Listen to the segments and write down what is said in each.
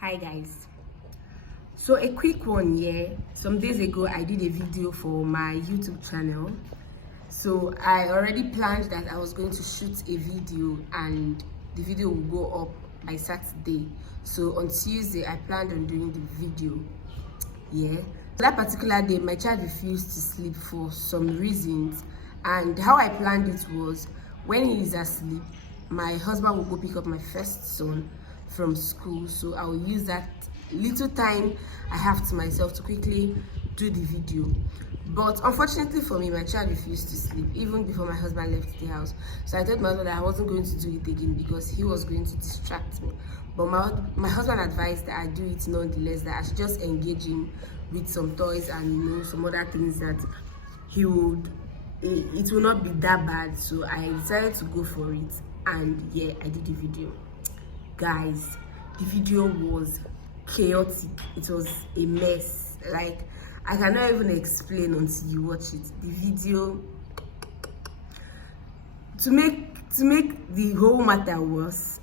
Hi guys, so a quick one here. Some days ago I did a video for my YouTube channel. So I already planned that I was going to shoot a video and the video will go up by Saturday. So on Tuesday I planned on doing the video. That particular day my child refused to sleep for some reasons, and how I planned it was, when he is asleep, my husband will go pick up my first son from school, so I will use that little time I have to myself to quickly do the video. But unfortunately for me, my child refused to sleep even before my husband left the house. So I told my husband that I wasn't going to do it again because he was going to distract me. But my husband advised that I do it nonetheless, that I should just engage him with some toys and some other things that he would, it will not be that bad. So I decided to go for it, and yeah, I did the video. Guys, the video was chaotic. It was a mess. Like, I cannot even explain until you watch it. The video, to make the whole matter worse,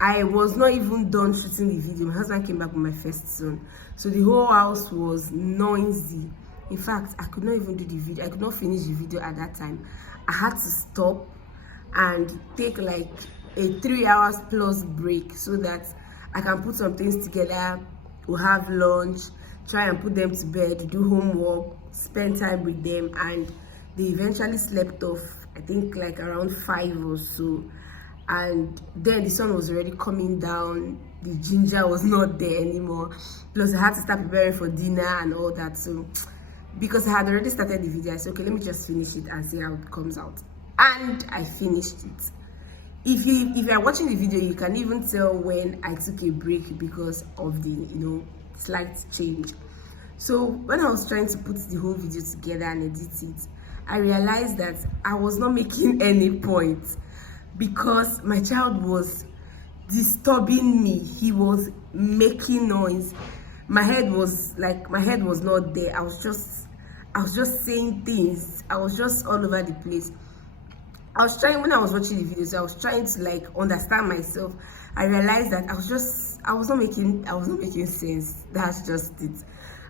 I was not even done shooting the video. My husband came back with my first son, so the whole house was noisy. In fact, I could not even do the video. I could not finish the video at that time. I had to stop and take like a 3 hours plus break so that I can put some things together. We'll have lunch, try and put them to bed, do homework, spend time with them, and they eventually slept off, I think like around 5 or so. And then the sun was already coming down, the ginger was not there anymore, plus I had to start preparing for dinner and all that. So because I had already started the video, I said, okay, let me just finish it and see how it comes out. And I finished it. If you are watching the video, you can even tell when I took a break because of the slight change. So when I was trying to put the whole video together and edit it, I realized that I was not making any point because my child was disturbing me. He was making noise. My head was not there. I was just saying things. I was just all over the place. I was trying, when I was watching the videos, I was trying to understand myself. I realized that I was not making sense. That's just it.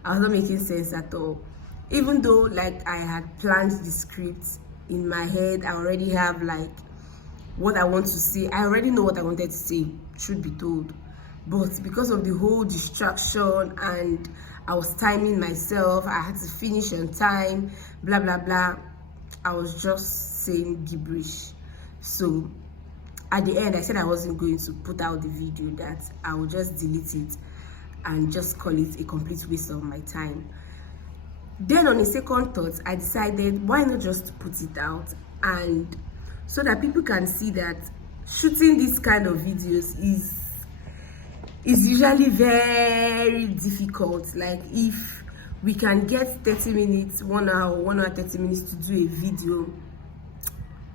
I was not making sense at all. Even though I had planned the script in my head, I already have what I want to say. I already know what I wanted to say, truth be told. But because of the whole distraction and I was timing myself, I had to finish on time, blah blah blah, I was just saying gibberish. So at the end I said I wasn't going to put out the video, that I would just delete it and just call it a complete waste of my time. Then on a second thought, I decided, why not just put it out, and so that people can see that shooting this kind of videos is usually very difficult. Like, if we can get 30 minutes, 1 hour 30 minutes to do a video,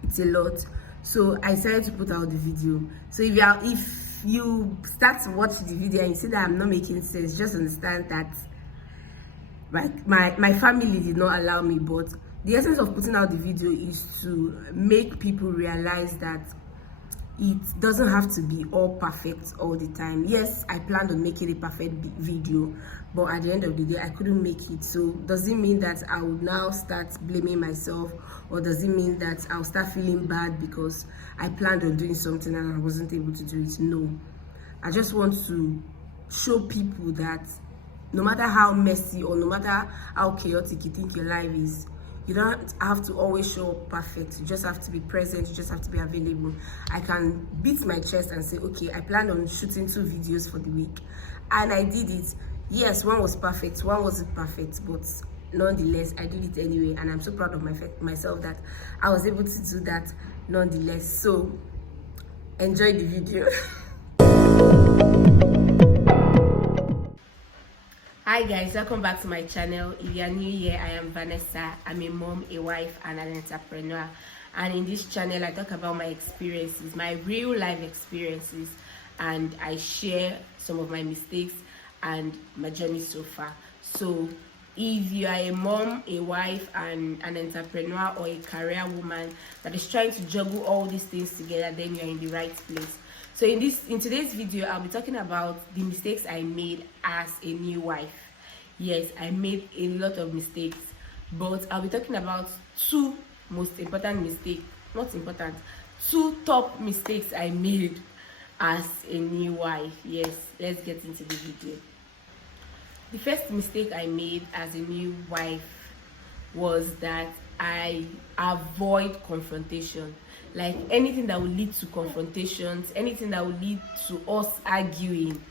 it's a lot. So I decided to put out the video. So if you start to watch the video and you see that I'm not making sense, just understand that my family did not allow me. But the essence of putting out the video is to make people realize that it doesn't have to be all perfect all the time. Yes, I planned on making a perfect video, but at the end of the day I couldn't make it. So does it mean that I would now start blaming myself, or does it mean that I'll start feeling bad because I planned on doing something and I wasn't able to do it? No, I just want to show people that no matter how messy or no matter how chaotic you think your life is, you don't have to always show up perfect. You just have to be present. You just have to be available. I can beat my chest and say, okay, I planned on shooting 2 videos for the week, and I did it. Yes, one was perfect, one wasn't perfect, but nonetheless, I did it anyway, and I'm so proud of myself that I was able to do that nonetheless. So, enjoy the video. Hi guys, welcome back to my channel. If you are new here, I am Vanessa. I'm a mom, a wife, and an entrepreneur. And in this channel, I talk about my experiences, my real life experiences, and I share some of my mistakes and my journey so far. So if you are a mom, a wife, and an entrepreneur or a career woman that is trying to juggle all these things together, then you're in the right place. So in today's video, I'll be talking about the mistakes I made as a new wife. Yes, I made a lot of mistakes, but I'll be talking about two most important mistakes, not important, two top mistakes I made as a new wife. Yes, let's get into the video. The first mistake I made as a new wife was that I avoid confrontation. Like anything that would lead to confrontations, anything that would lead to us arguing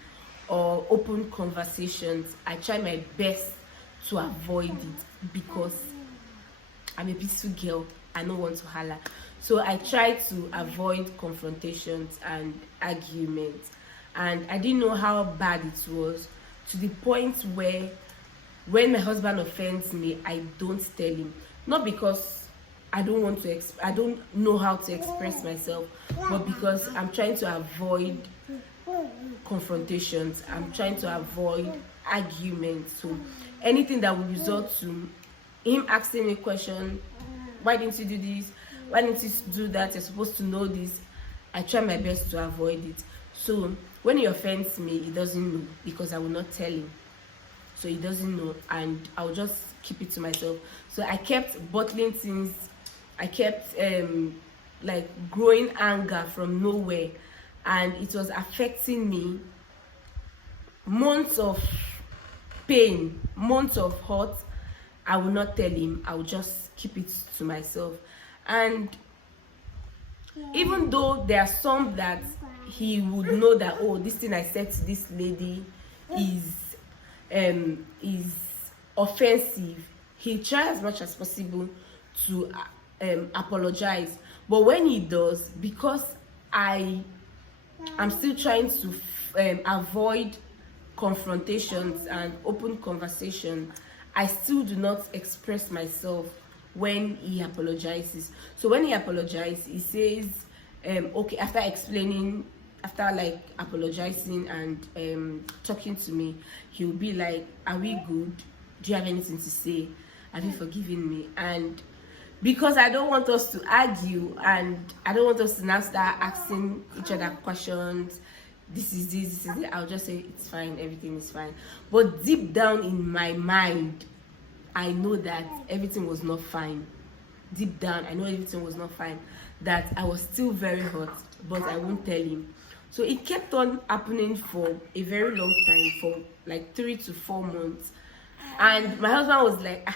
or open conversations, I try my best to avoid it because I'm a peaceful girl. I don't want to holler. So I try to avoid confrontations and arguments. And I didn't know how bad it was, to the point where when my husband offends me, I don't tell him. Not because I don't want to I don't know how to express myself, but because I'm trying to avoid confrontations. I'm trying to avoid arguments. So anything that will result to him asking me a question, why didn't you do this? Why didn't you do that? You're supposed to know this. I try my best to avoid it. So when he offends me, he doesn't know because I will not tell him. So he doesn't know, and I'll just keep it to myself. So I kept bottling things. I kept like growing anger from nowhere, and it was affecting me. Months of pain, months of hurt. I will not tell him. I will just keep it to myself. And even though there are some that he would know that, oh, this thing I said to this lady is offensive, he tries as much as possible to apologize. But when he does, because I'm still trying to avoid confrontations and open conversation, I still do not express myself when he apologizes. So when he apologizes, he says, okay, after explaining, after like apologizing and talking to me, he'll be like, are we good? Do you have anything to say? Have you forgiven me? And because I don't want us to argue, and I don't want us to now start asking each other questions, this is it, I'll just say it's fine, everything is fine. But deep down in my mind, I know that everything was not fine. Deep down, I know everything was not fine, that I was still very hurt, but I won't tell him. So it kept on happening for a very long time, for like 3 to 4 months. And my husband was like,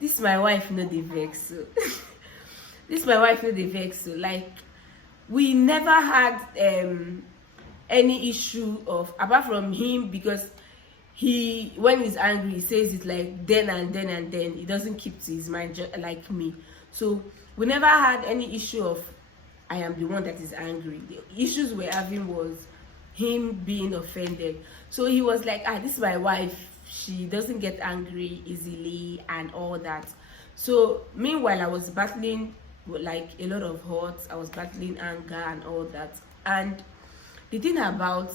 this my wife, no dey vex. So this my wife, no dey vex. So like, we never had any issue of, apart from him, because he, when he's angry, he says it like then and then and then. He doesn't keep to his mind, just like me. So we never had any issue of I am the one that is angry. The issues we're having was him being offended. So he was like, this is my wife, she doesn't get angry easily and all that. So meanwhile, I was battling like a lot of hurt, I was battling anger and all that. And the thing about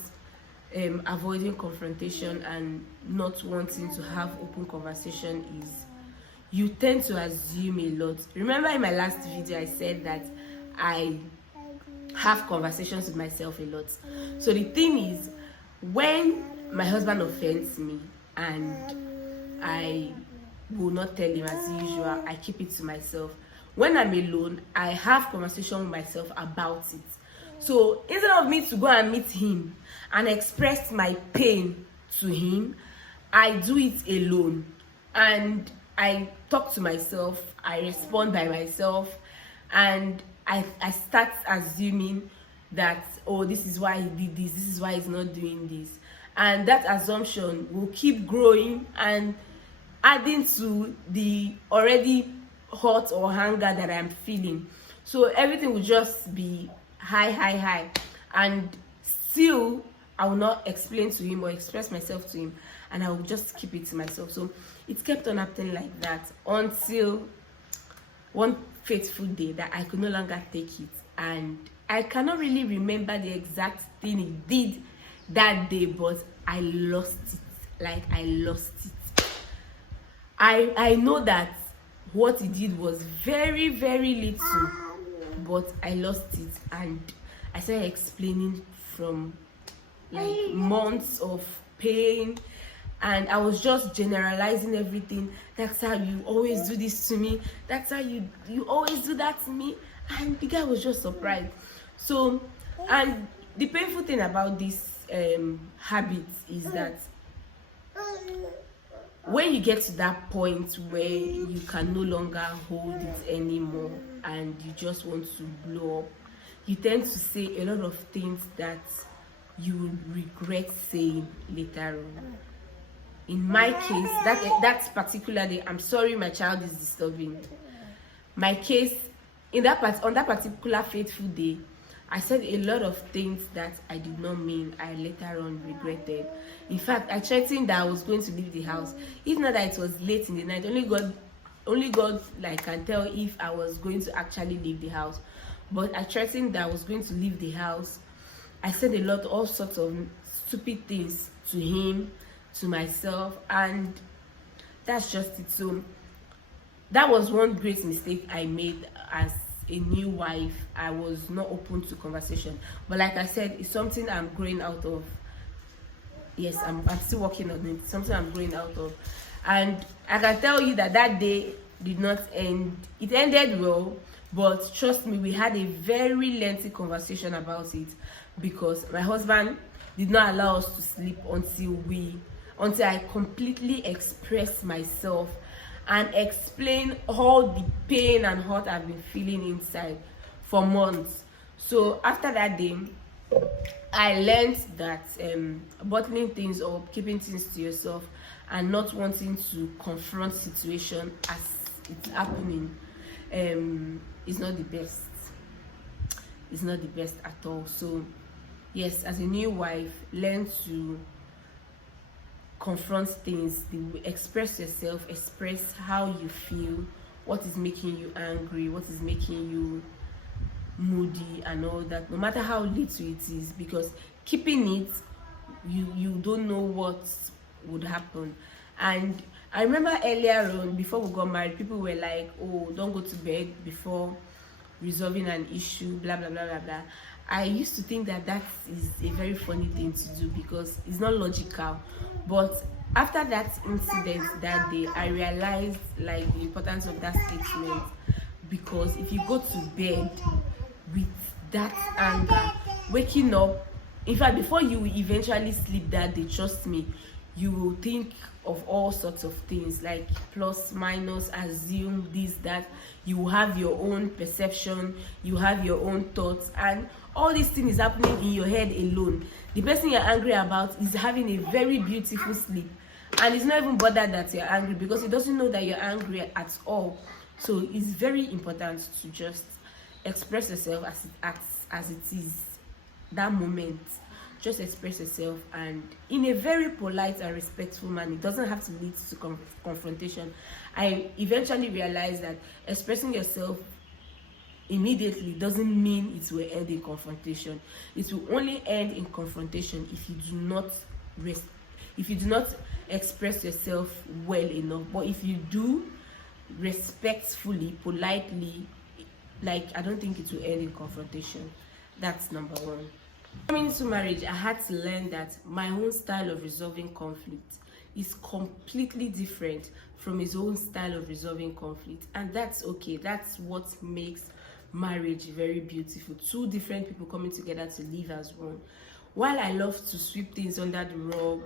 avoiding confrontation and not wanting to have open conversation is you tend to assume a lot. Remember in my last video I said that I have conversations with myself a lot. So the thing is, when my husband offends me and I will not tell him as usual, I keep it to myself. When I'm alone, I have conversation with myself about it. So instead of me to go and meet him and express my pain to him, I do it alone. And I talk to myself, I respond by myself, and I start assuming that, oh, this is why he did this is why he's not doing this. And that assumption will keep growing and adding to the already hurt or anger that I'm feeling. So everything will just be high, and still I will not explain to him or express myself to him, and I will just keep it to myself. So it kept on happening like that until one fateful day that I could no longer take it, and I cannot really remember the exact thing he did that day, but I lost it. Like, I lost it. I know that what he did was very, very little, but I lost it, and I started explaining from like months of pain, and I was just generalizing everything. That's how you always do this to me, that's how you always do that to me. And the guy was just surprised. So, and the painful thing about this habit is that when you get to that point where you can no longer hold it anymore and you just want to blow up, you tend to say a lot of things that you will regret saying later on. In my case, that particular day, I'm sorry, my child is disturbing. My case, on that particular fateful day, I said a lot of things that I did not mean. I later on regretted. In fact, I threatened that I was going to leave the house. If not that it was late in the night, only God like can tell if I was going to actually leave the house. But I threatened that I was going to leave the house. I said all sorts of stupid things to him, to myself, and that's just it. So that was one great mistake I made as a new wife. I was not open to conversation, but like I said, it's something I'm growing out of. Yes, I'm still working on it. Something I'm growing out of, and I can tell you that day did not end. It ended well, but trust me, we had a very lengthy conversation about it, because my husband did not allow us to sleep until I completely expressed myself and explain all the pain and hurt I've been feeling inside for months. So after that day, I learned that bottling things up, keeping things to yourself, and not wanting to confront situation as it's happening is not the best. It's not the best at all. So yes, as a new wife, learn to confront things, express yourself, express how you feel, what is making you angry, what is making you moody and all that, no matter how little it is, because keeping it, you don't know what would happen. And I remember earlier on, before we got married, people were like, oh, don't go to bed before resolving an issue, blah blah blah blah blah. I used to think that is a very funny thing to do because it's not logical. But after that incident that day, I realized like the importance of that statement, because if you go to bed with that anger, waking up, in fact, before you eventually sleep that day, trust me, you will think of all sorts of things, like plus, minus, assume, this, that. You will have your own perception, you have your own thoughts, and all these things is happening in your head alone. The person you're angry about is having a very beautiful sleep, and it's not even bothered that you're angry, because it doesn't know that you're angry at all. So it's very important to just express yourself as it is that moment. Just express yourself, and in a very polite and respectful manner. It doesn't have to lead to confrontation. I eventually realized that expressing yourself immediately doesn't mean it will end in confrontation. It will only end in confrontation if you do not express yourself well enough. But if you do respectfully, politely, like, I don't think it will end in confrontation. That's number one. Coming into marriage, I had to learn that my own style of resolving conflict is completely different from his own style of resolving conflict, and that's okay. That's what makes marriage very beautiful. Two different people coming together to live as one. While I love to sweep things under the rug,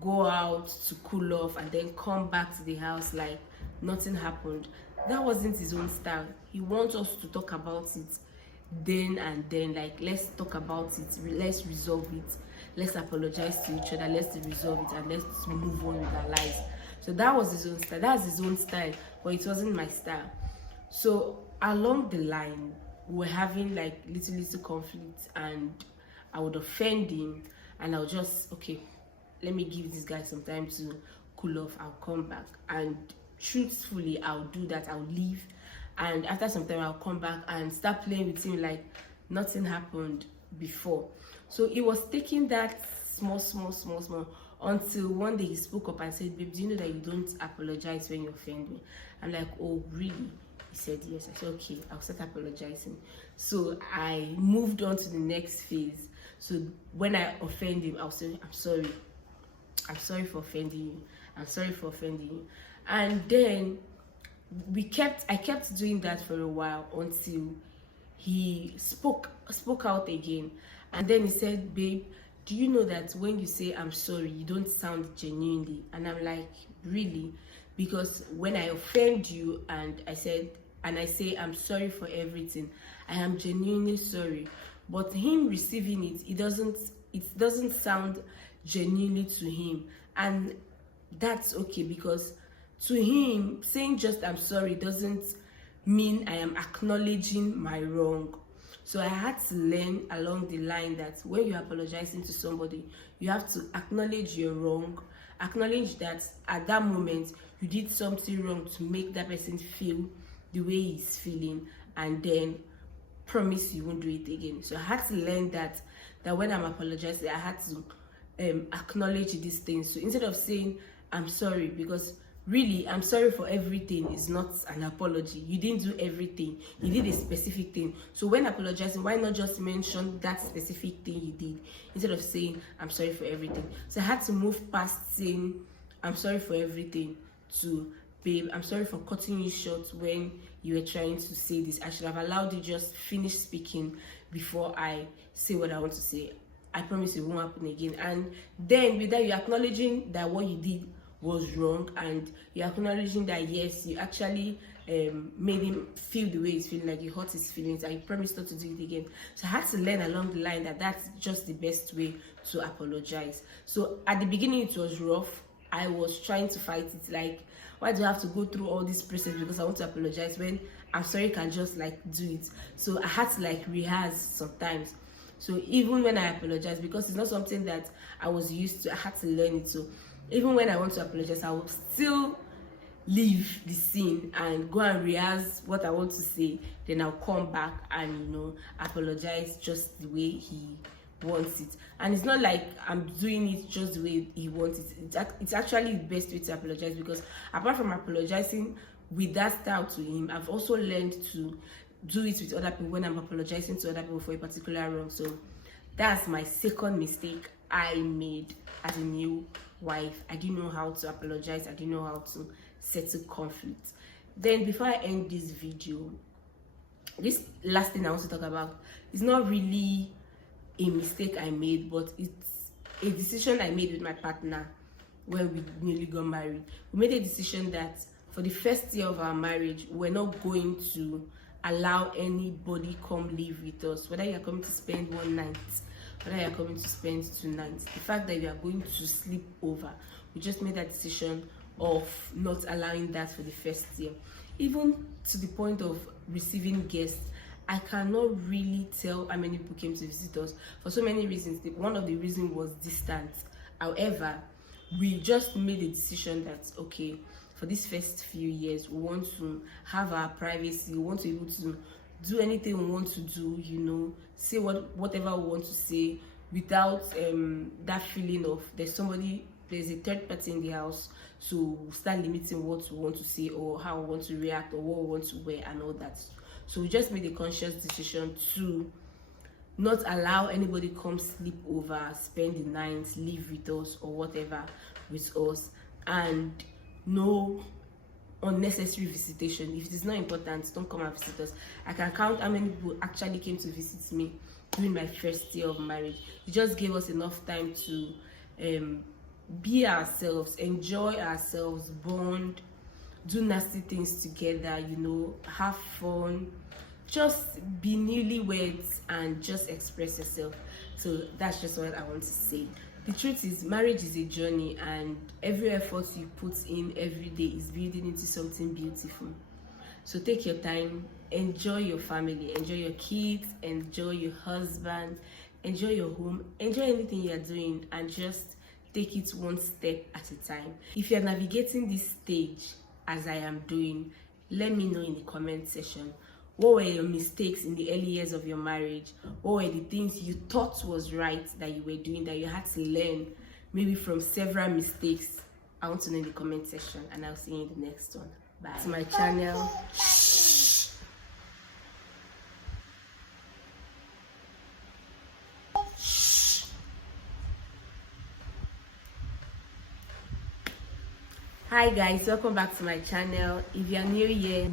go out to cool off and then come back to the house like nothing happened, that wasn't his own style. He wants us to talk about it then and then, like, let's talk about it, let's resolve it, let's apologize to each other, let's resolve it, and let's move on with our lives. So that was his own style. That's his own style, but it wasn't my style. So along the line, we're having like little conflicts, and I would offend him, and I'll just, okay, let me give this guy some time to cool off, I'll come back. And truthfully, I'll do that. I'll leave, and after some time I'll come back and start playing with him like nothing happened before. So it was taking that small until one day he spoke up and said, babe, do you know that you don't apologize when you offend me? I'm like, oh really? He said yes. I said okay, I'll start apologizing. So I moved on to the next phase. So when I offend him, I'll say I'm sorry. I'm sorry for offending you. I'm sorry for offending you. And then I kept doing that for a while until he spoke out again. And then he said, babe, do you know that when you say I'm sorry, you don't sound genuinely? And I'm like, really? Because when I offend you and I say I'm sorry for everything, I am genuinely sorry. But him receiving it, it doesn't sound genuinely to him. And that's okay, because to him, saying just I'm sorry doesn't mean I am acknowledging my wrong. So I had to learn along the line that when you're apologizing to somebody, you have to acknowledge your wrong, acknowledge that at that moment you did something wrong to make that person feel the way he's feeling, and then promise you won't do it again. So I had to learn that when I'm apologizing, I had to acknowledge these things. So instead of saying I'm sorry, because really I'm sorry for everything is not an apology. You didn't do everything, you did a specific thing. So when apologizing, why not just mention that specific thing you did instead of saying I'm sorry for everything? So I had to move past saying I'm sorry for everything to, babe, I'm sorry for cutting you short when you were trying to say this. I should have allowed you just finish speaking before I say what I want to say. I promise it won't happen again. And then with that, you're acknowledging that what you did was wrong, and you're acknowledging that yes, you actually made him feel the way he's feeling, like you hurt his feelings, and you promised not to do it again. So I had to learn along the line that that's just the best way to apologize. So at the beginning it was rough. I was trying to fight it, like, why do I have to go through all this process because I want to apologize when I'm sorry can just like do it? So I had to like rehearse sometimes. So even when I apologize, because it's not something that I was used to, I had to learn it. So even when I want to apologize, I will still leave the scene and go and rehearse what I want to say. Then I'll come back and apologize just the way he wants it. And it's not like I'm doing it just the way he wants it. It's actually the best way to apologize, because apart from apologizing with that style to him, I've also learned to do it with other people when I'm apologizing to other people for a particular wrong. So that's my second mistake I made as a new wife. I didn't know how to apologize. I didn't know how to settle conflict. Then before I end this video, this last thing I want to talk about is not really a mistake I made, but it's a decision I made with my partner when we newly got married. We made a decision that for the first year of our marriage, we're not going to allow anybody come live with us, whether you're coming to spend one night, whether you're coming to spend 2 nights. The fact that you are going to sleep over, we just made that decision of not allowing that for the first year. Even to the point of receiving guests, I cannot really tell how many people came to visit us for so many reasons. One of the reasons was distance. However, we just made a decision that, okay, for these first few years, we want to have our privacy. We want to be able to do anything we want to do, say whatever we want to say without that feeling of there's a third party in the house, so we'll start limiting what we want to say or how we want to react or what we want to wear and all that. So we just made a conscious decision to not allow anybody come sleep over, spend the night, live with us or whatever with us, and no unnecessary visitation. If it is not important, don't come and visit us. I can count how many people actually came to visit me during my first year of marriage. It just gave us enough time to be ourselves, enjoy ourselves, bond, do nasty things together, have fun, just be newlyweds and just express yourself. So that's just what I want to say. The truth is, marriage is a journey, and every effort you put in every day is building into something beautiful. So take your time, enjoy your family, enjoy your kids, enjoy your husband, enjoy your home, enjoy anything you're doing, and just take it one step at a time. If you're navigating this stage as I am doing, let me know in the comment section. What were your mistakes in the early years of your marriage? What were the things you thought was right that you were doing that you had to learn, maybe from several mistakes? I want to know in the comment section, and I'll see you in the next one. Bye. To my channel. Hi guys, welcome back to my channel. If you're new here,